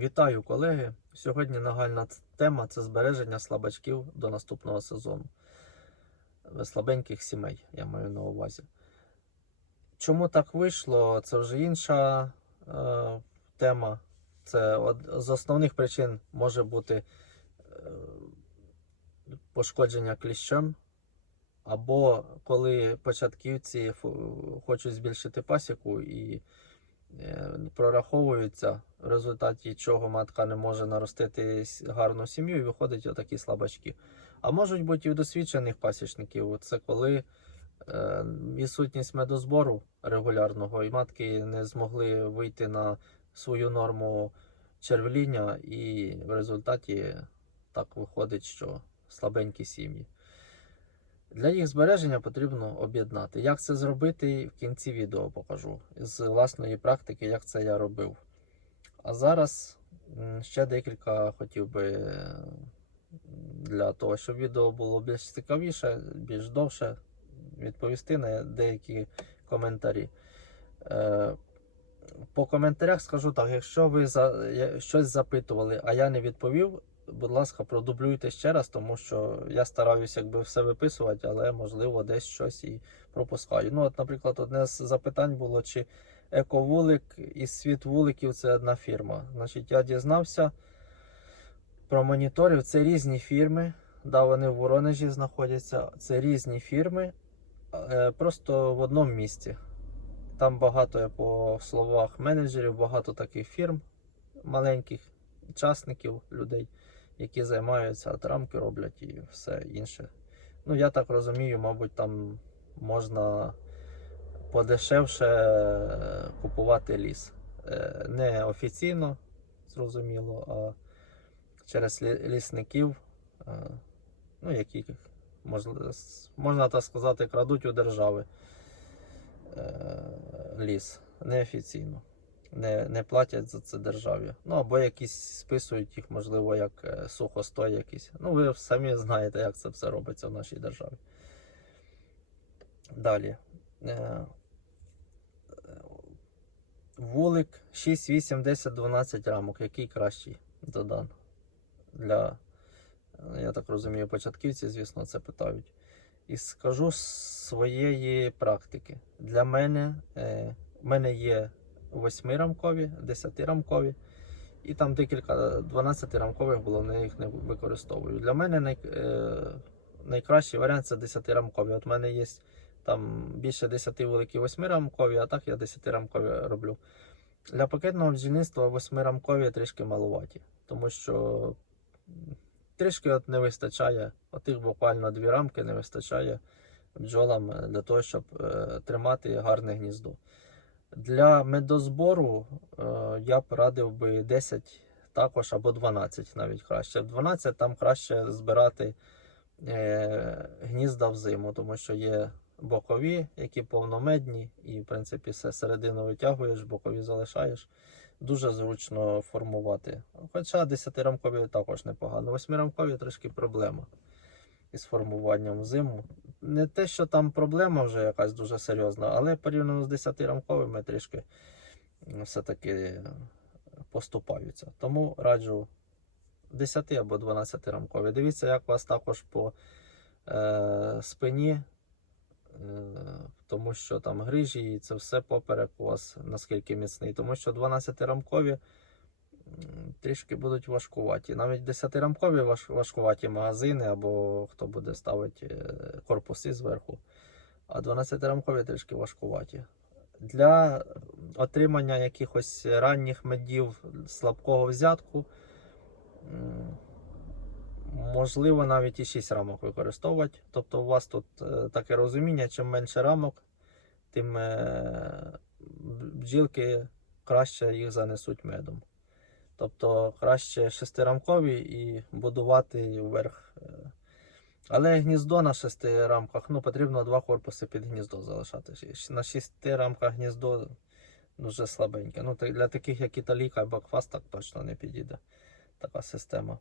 Вітаю, колеги! Сьогодні нагальна тема це збереження слабачків до наступного сезону. Е, Слабеньких сімей, я маю на увазі. Чому так вийшло? Це вже інша е, тема. Це од, з основних причин може бути е, пошкодження кліщем, або коли початківці хочуть збільшити пасіку і прораховуються, в результаті чого матка не може наростити гарну сім'ю і виходять отакі слабачки. А можуть бути і у досвідчених пасічників. Це коли е, відсутність медозбору регулярного, і матки не змогли вийти на свою норму червління, і в результаті так виходить, що слабенькі сім'ї. Для їх збереження потрібно об'єднати. Як це зробити, в кінці відео покажу з власної практики, як це я робив. А зараз ще декілька хотів би для того, щоб відео було більш цікавіше, більш довше, відповісти на деякі коментарі. Е, По коментарях скажу так: якщо ви щось запитували, а я не відповів, будь ласка, продублюйте ще раз, тому що я стараюся якби все виписувати, але можливо десь щось і пропускаю. Ну, от, наприклад, одне з запитань було, чи ековулик і світ вуликів це одна фірма. Значить, я дізнався про моніторів. Це різні фірми. Да, вони в Воронежі знаходяться. Це різні фірми, е, просто в одному місці. Там багато, по словах менеджерів, багато таких фірм, маленьких учасників, людей, які займаються от рамки, роблять і все інше. Ну, я так розумію, мабуть, там можна подешевше е, купувати ліс. Е, Не офіційно, зрозуміло, а через лісників, е, ну, які, можна, так сказати, крадуть у держави ліс неофіційно. Не, не платять за це державі. Ну або якісь списують їх, можливо, як е, сухостой якийсь. Ну, ви самі знаєте, як це все робиться в нашій державі. Далі. Е, Вулик 6, 8, 10, 12 рамок. Який кращий додан? Для, я так розумію, початківці, звісно, це питають. І скажу з своєї практики. Для мене, е, в мене є 8-рамкові, 10-рамкові, і там декілька 12-рамкових було, але їх не використовую. Для мене най, е, найкращий варіант це 10-рамкові. От в мене є там більше 10 великі 8-рамкові, а так я 10-рамкові роблю. Для пакетного бджільництва 8-рамкові трішки малуваті, тому що трішки от не вистачає, отих буквально дві рамки не вистачає бджолам для того, щоб е, тримати гарне гніздо. Для медозбору е, я б радив би 10 також або 12 навіть краще. В 12 там краще збирати е, гнізда взиму, тому що є бокові, які повномедні, і в принципі все середину витягуєш, бокові залишаєш. Дуже зручно формувати. Хоча 10-рамкові також непогано. 8-рамкові трішки проблема із формуванням взиму. Не те, що там проблема вже якась дуже серйозна, але порівняно з 10-рамковими трішки все-таки поступаються. Тому раджу 10 або 12 рамкові. Дивіться, як у вас також по е, спині, е, тому що там грижі і це все поперек у вас наскільки міцний. Тому що 12 рамкові трішки будуть важкуваті. Навіть 10-рамкові важкуваті магазини або хто буде ставити е, корпуси зверху. А 12-рамкові трішки важкуваті. Для отримання якихось ранніх медів слабкого взятку можливо навіть і 6 рамок використовувати. Тобто у вас тут е, таке розуміння, чим менше рамок, тим е, бджілки краще їх занесуть медом. Тобто краще шестирамкові і будувати вверх. е. Але гніздо на шести рамках, ну потрібно два корпуси під гніздо залишати. На шести рамках гніздо дуже слабеньке. Ну, для таких, як Італійка або Квас, так точно не підійде така система.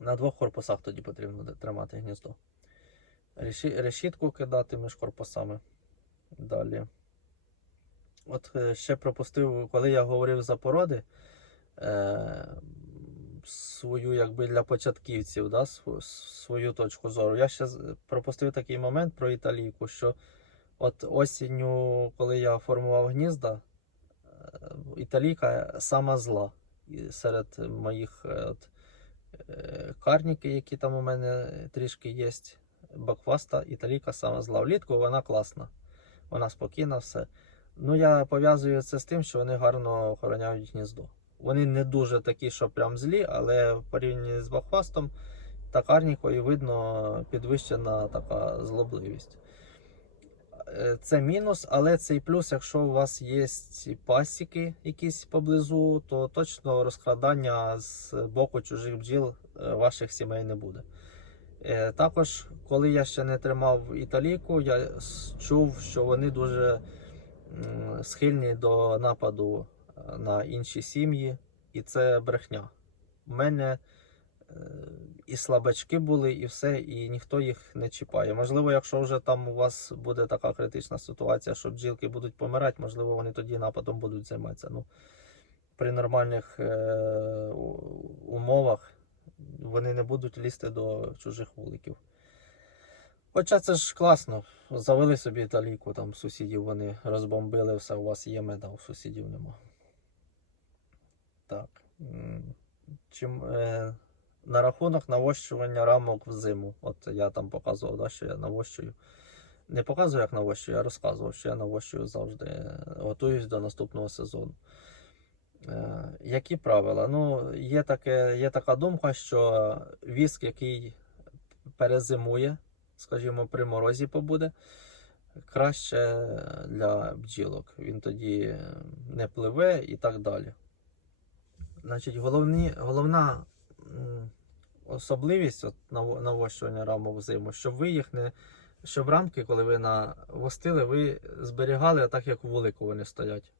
На двох корпусах тоді потрібно тримати гніздо. Решітку кидати між корпусами. Далі. От е, ще пропустив, коли я говорив за породи. Е, свою, якби для початківців, да, св- свою точку зору. Я ще пропустив такий момент про італійку, що от осінню, коли я формував гнізда, е, італійка сама зла серед моїх е, от, карніки, які там у мене трішки є. Бакфаста, італійка сама зла. Влітку вона класна, вона спокійна, все. Ну, я пов'язую це з тим, що вони гарно охороняють гніздо. Вони не дуже такі, що прям злі, але в порівнянні з бакфастом та карнікою видно підвищена така злобливість. Е, Це мінус, але це і плюс, якщо у вас є пасіки якісь поблизу, то точно розкрадання з боку чужих бджіл е, ваших сімей не буде. Е, Також, коли я ще не тримав італійку, я чув, що вони дуже схильні до нападу на інші сім'ї, і це брехня. У мене е, і слабачки були, і все, і ніхто їх не чіпає. Можливо, якщо вже там у вас буде така критична ситуація, що бджілки будуть помирати, можливо, вони тоді нападом будуть займатися. Ну, при нормальних е, умовах вони не будуть лізти до чужих вуликів. Хоча це ж класно. Завели собі італійку, там сусідів вони розбомбили, все, у вас є меда, у сусідів нема. Так. Чим, е, на рахунок навощування рамок в зиму. От я там показував, да, що я навощую. Не показую, як навощую, я розказував, що я навощую завжди. е, Готуюсь до наступного сезону. Е, які правила? Ну, є, таке, є така думка, що віск, який перезимує, скажімо, при морозі побуде, краще для бджілок. Він тоді не пливе і так далі. Значить, головні, головна особливість от, навощування рамок взиму, щоб ви їх не. Щоб рамки, коли ви навостили, ви зберігали так, як вулику вони стоять.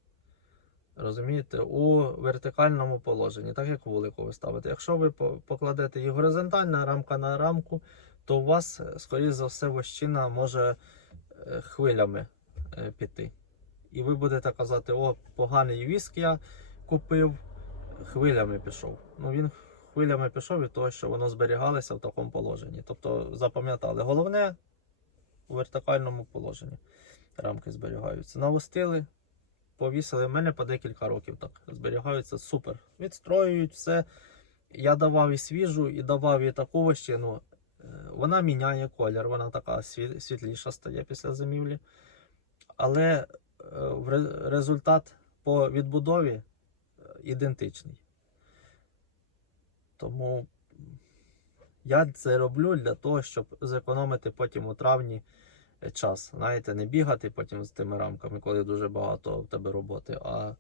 Розумієте, у вертикальному положенні, так як вулику ви ставите. Якщо ви покладете їх горизонтально, рамка на рамку, то у вас, скоріш за все, вощина може е, хвилями е, піти. І ви будете казати, о, поганий віск я купив, хвилями пішов. Ну він хвилями пішов від того, що воно зберігалося в такому положенні. Тобто запам'ятали, головне у вертикальному положенні рамки зберігаються. Навостили, повісили. В мене по декілька років так зберігаються супер. Відстроюють все. Я давав і свіжу, і давав і таку вощину. Е, Вона міняє колір, вона така світліша стає після зимівлі. Але е, результат по відбудові ідентичний. Тому я це роблю для того, щоб зекономити потім у травні е, час. Знаєте, не бігати потім з тими рамками, коли дуже багато в тебе роботи, а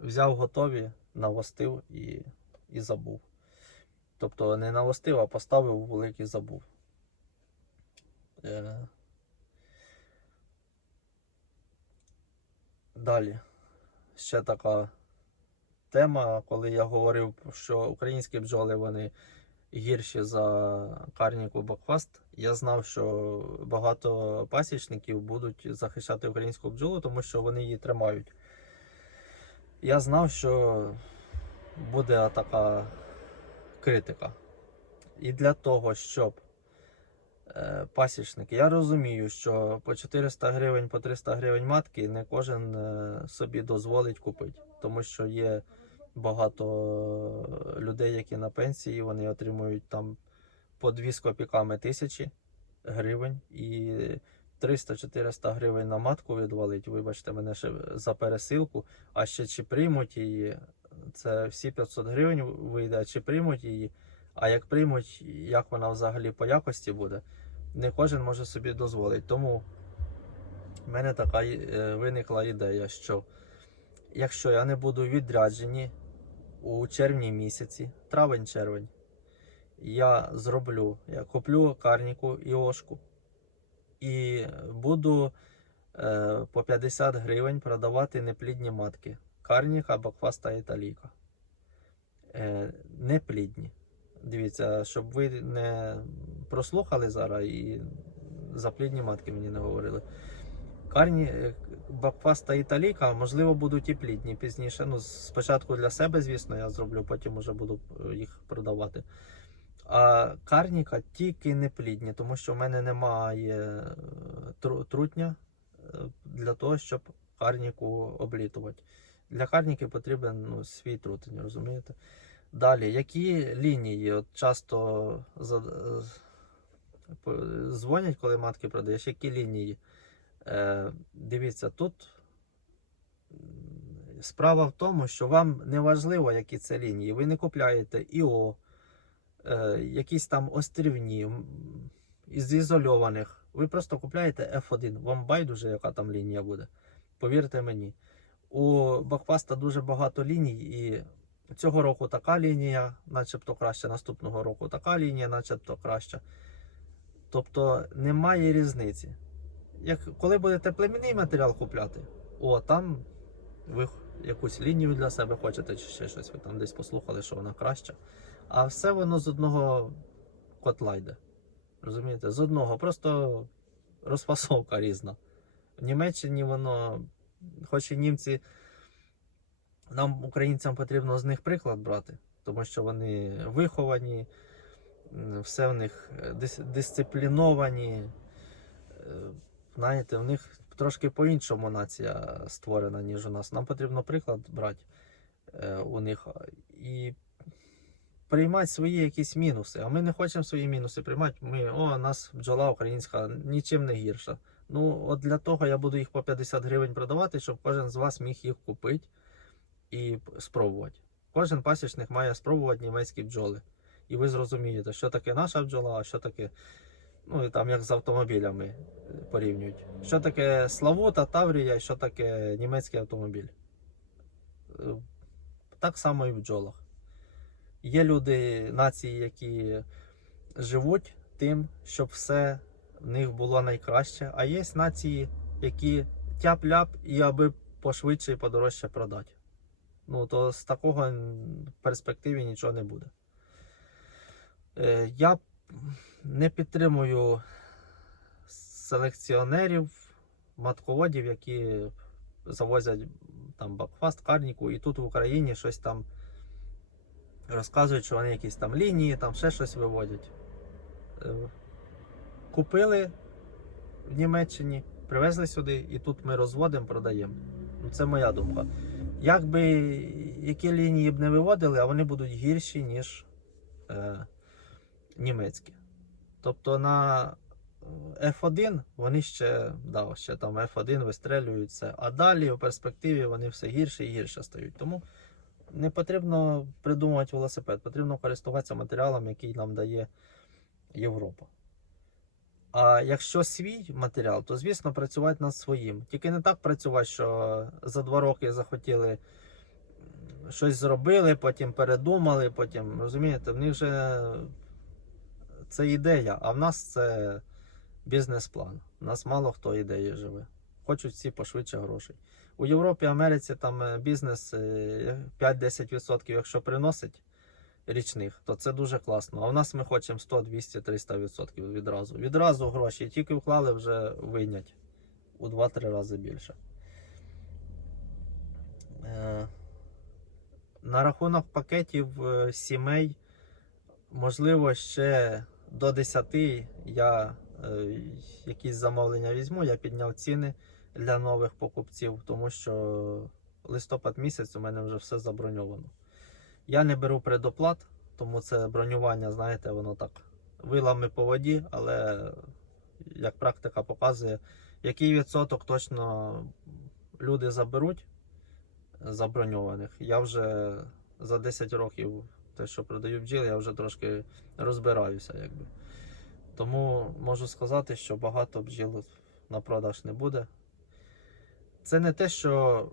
взяв готові, навостив і, і забув. Тобто не навостив, а поставив у великий забув. Е... Далі. Ще така тема, коли я говорив, що українські бджоли вони гірші за карніку Бакфаст. Я знав, що багато пасічників будуть захищати українську бджолу, тому що вони її тримають. Я знав, що буде така критика. І для того, щоб е, пасічники, я розумію, що по 400 гривень, по 300 гривень матки не кожен е, собі дозволить купити, тому що є багато людей, які на пенсії, вони отримують там по 2 з копійками тисячі гривень і 300-400 гривень на матку відвалить. Вибачте мене ще за пересилку, а ще чи приймуть її, це всі 500 гривень вийде, чи приймуть її. А як приймуть, як вона взагалі по якості буде, не кожен може собі дозволити. Тому в мене така е, виникла ідея, що якщо я не буду відряджені у червні місяці, травень-червень, я зроблю, я куплю карніку і ошку і буду е, по 50 гривень продавати неплідні матки. Карніка, бакфаста італійка. Е, неплідні. Дивіться, щоб ви не прослухали зараз і за плідні матки мені не говорили. Карні е, Бакфаст та Італійка, можливо, будуть і плідні пізніше. Ну, спочатку для себе, звісно, я зроблю, потім вже буду е, їх продавати. А карніка тільки не плідні, тому що в мене немає е, трутня для того, щоб карніку облітувати. Для карніки потрібен ну, свій трутень, розумієте? Далі, які лінії? От часто дзвонять, коли матки продаєш, які лінії? Е, дивіться, тут справа в тому, що вам не важливо, які це лінії. Ви не купляєте ІО, е, якісь там острівні, із ізольованих. Ви просто купляєте F1. Вам байдуже, яка там лінія буде. Повірте мені. У Бакфаста дуже багато ліній, і цього року така лінія, начебто краща, наступного року така лінія, начебто краща. Тобто немає різниці. Як, коли будете племінний матеріал купляти, о, там ви якусь лінію для себе хочете, чи ще щось, ви там десь послухали, що вона краща. А все воно з одного котла йде. Розумієте? З одного, просто розфасовка різна. В Німеччині воно, хоч і німці, нам, українцям, потрібно з них приклад брати, тому що вони виховані, все в них е, дис- дисципліновані. Знаєте, в них трошки по-іншому нація створена, ніж у нас. Нам потрібно приклад брати е, у них і приймати свої якісь мінуси. А ми не хочемо свої мінуси приймати. Ми, о, у нас бджола українська нічим не гірша. Ну, от для того я буду їх по 50 гривень продавати, щоб кожен з вас міг їх купити і спробувати. Кожен пасічник має спробувати німецькі бджоли. І ви зрозумієте, що таке наша бджола, а що таке, ну і там як з автомобілями е, порівнюють. Що таке Славута, Таврія, що таке німецький автомобіль. Е, Так само і в бджолах. Є люди, нації, які живуть тим, щоб все в них було найкраще. А є нації, які тяп-ляп і аби пошвидше і подорожче продати. Ну, то з такого в перспективі нічого не буде. Е, Я не підтримую селекціонерів, матководів, які завозять там бакфаст, карніку, і тут в Україні щось там розказують, що вони якісь там лінії, там ще щось виводять. Е, Купили в Німеччині, привезли сюди, і тут ми розводимо, продаємо. Ну, Це моя думка. Якби які лінії б не виводили, а вони будуть гірші, ніж е, німецькі. Тобто на е, F1 вони ще, да, ще там F1 вистрелюють все. А далі в перспективі вони все гірше і гірше стають. Тому не потрібно придумувати велосипед, потрібно користуватися матеріалом, який нам дає Європа. А якщо свій матеріал, то звісно працювати над своїм. Тільки не так працювати, що за два роки захотіли щось зробили, потім передумали, потім розумієте, в них же це ідея, а в нас це бізнес-план. У нас мало хто ідеї живе. Хочуть всі пошвидше грошей. У Європі, Америці там е, бізнес е, 5-10%, якщо приносить річних, то це дуже класно. А в нас ми хочемо 100, 200, 300% відразу. Відразу гроші тільки вклали, вже вийнять у 2-3 рази більше. Е, На рахунок пакетів е, сімей, можливо, ще до 10 я е, якісь замовлення візьму, я підняв ціни для нових покупців, тому що листопад місяць у мене вже все заброньовано. Я не беру предоплат, тому це бронювання, знаєте, воно так вилами по воді, але як практика показує, який відсоток точно люди заберуть заброньованих. Я вже за 10 років те, що продаю бджіл, я вже трошки розбираюся. якби. Тому можу сказати, що багато бджіл на продаж не буде. Це не те, що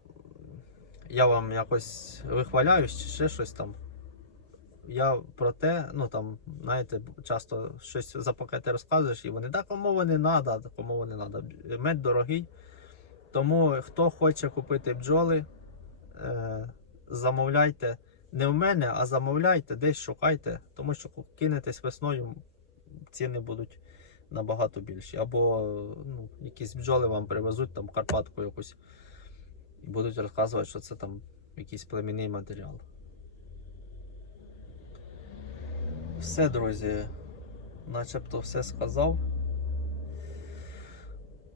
я вам якось вихваляюсь чи ще щось там. Я про те, ну там, знаєте, часто щось за пакети розказуєш, і вони так, кому не треба, кому не треба. Мед дорогий. Тому хто хоче купити бджоли, е, замовляйте. Не в мене, а замовляйте, десь шукайте, тому що кинетесь весною, ціни будуть набагато більші. Або ну, якісь бджоли вам привезуть там Карпатку якусь і будуть розказувати, що це там якийсь племінний матеріал. Все, друзі, начебто все сказав.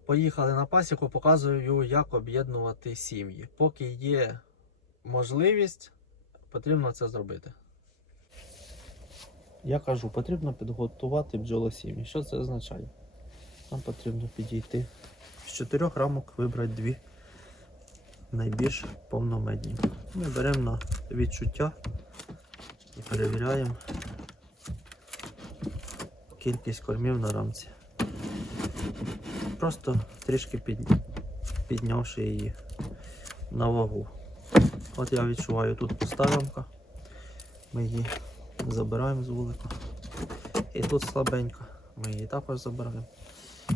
Поїхали на пасіку, показую, як об'єднувати сім'ї. Поки є можливість, потрібно це зробити. Я кажу, потрібно підготувати бджолосім'ї. Що це означає? Нам потрібно підійти з чотирьох рамок вибрати дві найбільш повномедні. Ми беремо на відчуття і перевіряємо кількість кормів на рамці. Просто трішки під... піднявши її на вагу. От я відчуваю тут пуста. Ми її забираємо з вулика. І тут слабенька. Ми її також забираємо.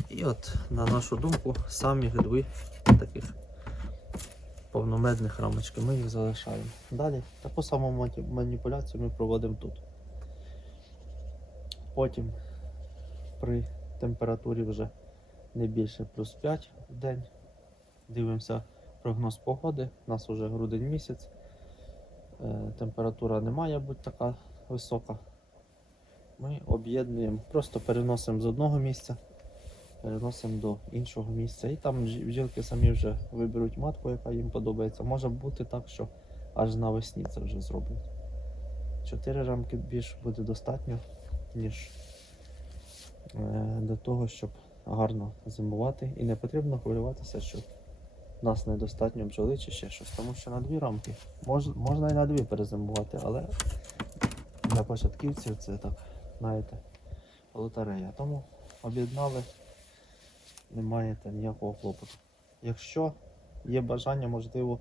І от, на нашу думку, самі дві таких повномедних рамочки. Ми їх залишаємо. Далі таку саму маніпуляцію ми проводимо тут. Потім при температурі вже не більше плюс 5 в день. Дивимося прогноз погоди. У нас вже грудень місяць. Е, Температура не має бути така висока. Ми об'єднуємо, просто переносимо з одного місця, переносимо до іншого місця. І там бджілки самі вже виберуть матку, яка їм подобається. Може бути так, що аж навесні це вже зроблять. Чотири рамки більш буде достатньо, ніж е, для того, щоб гарно зимувати. І не потрібно хвилюватися, що в нас недостатньо бджоли чи ще щось. Тому що на дві рамки мож, можна і на дві перезимувати, але для початківців це так, знаєте, лотерея. Тому об'єднали, не маєте ніякого клопоту. Якщо є бажання, можливо,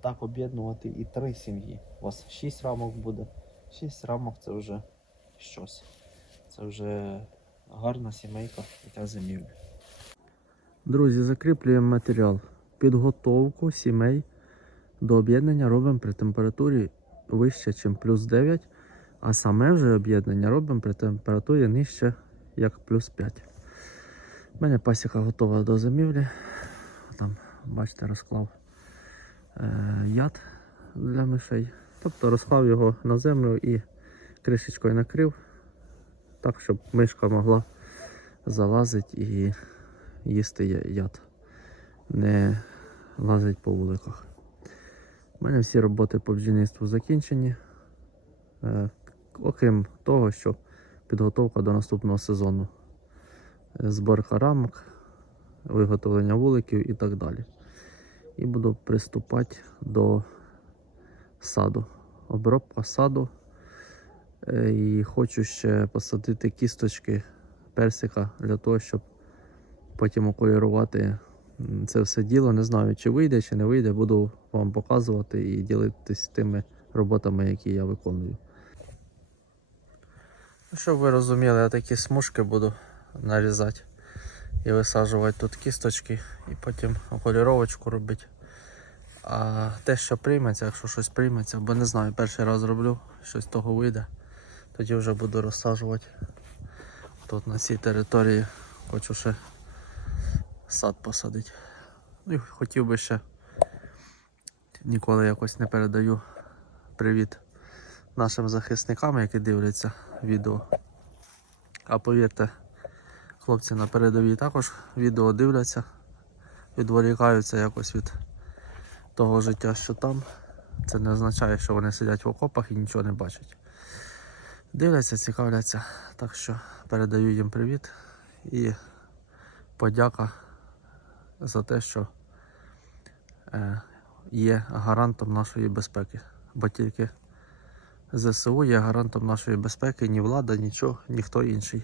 так об'єднувати і три сім'ї. У вас шість рамок буде. Шість рамок це вже щось. Це вже гарна сімейка для зимівлі. Друзі, закріплюємо матеріал. Підготовку сімей до об'єднання робимо при температурі вище, ніж плюс 9, а саме вже об'єднання робимо при температурі нижче, як плюс 5. У мене пасіка готова до зимівлі. Там, бачите, розклав е, яд для мишей. Тобто розклав його на землю і кришечкою накрив, так, щоб мишка могла залазити і їсти яд. Не лазить по вуликах. У мене всі роботи по бджільництву закінчені. Е, окрім того, що підготовка до наступного сезону. Е, Зборка рамок, виготовлення вуликів і так далі. І буду приступати до саду. Обробка саду. Е, І хочу ще посадити кісточки персика для того, щоб потім околірувати м, це все діло. Не знаю, чи вийде, чи не вийде. Буду вам показувати і ділитись тими роботами, які я виконую. Ну, Щоб ви розуміли, я такі смужки буду нарізати і висаджувати тут кісточки, і потім околіровочку робити. А те, що прийметься, якщо щось прийметься, бо не знаю, перший раз роблю, щось того вийде, тоді вже буду розсаджувати. Тут на цій території хочу ще сад посадити. Ну і хотів би ще ніколи якось не передаю привіт нашим захисникам, які дивляться відео. А повірте, хлопці на передовій також відео дивляться, відволікаються якось від того життя, що там. Це не означає, що вони сидять в окопах і нічого не бачать. Дивляться, цікавляться. Так що передаю їм привіт і подяка за те, що е, є гарантом нашої безпеки. Бо тільки ЗСУ є гарантом нашої безпеки, ні влада, нічого, ніхто інший.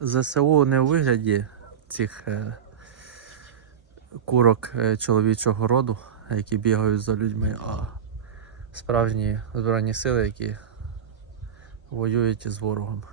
ЗСУ не у вигляді цих е, курок е, чоловічого роду, які бігають за людьми, а справжні збройні сили, які воюють з ворогом.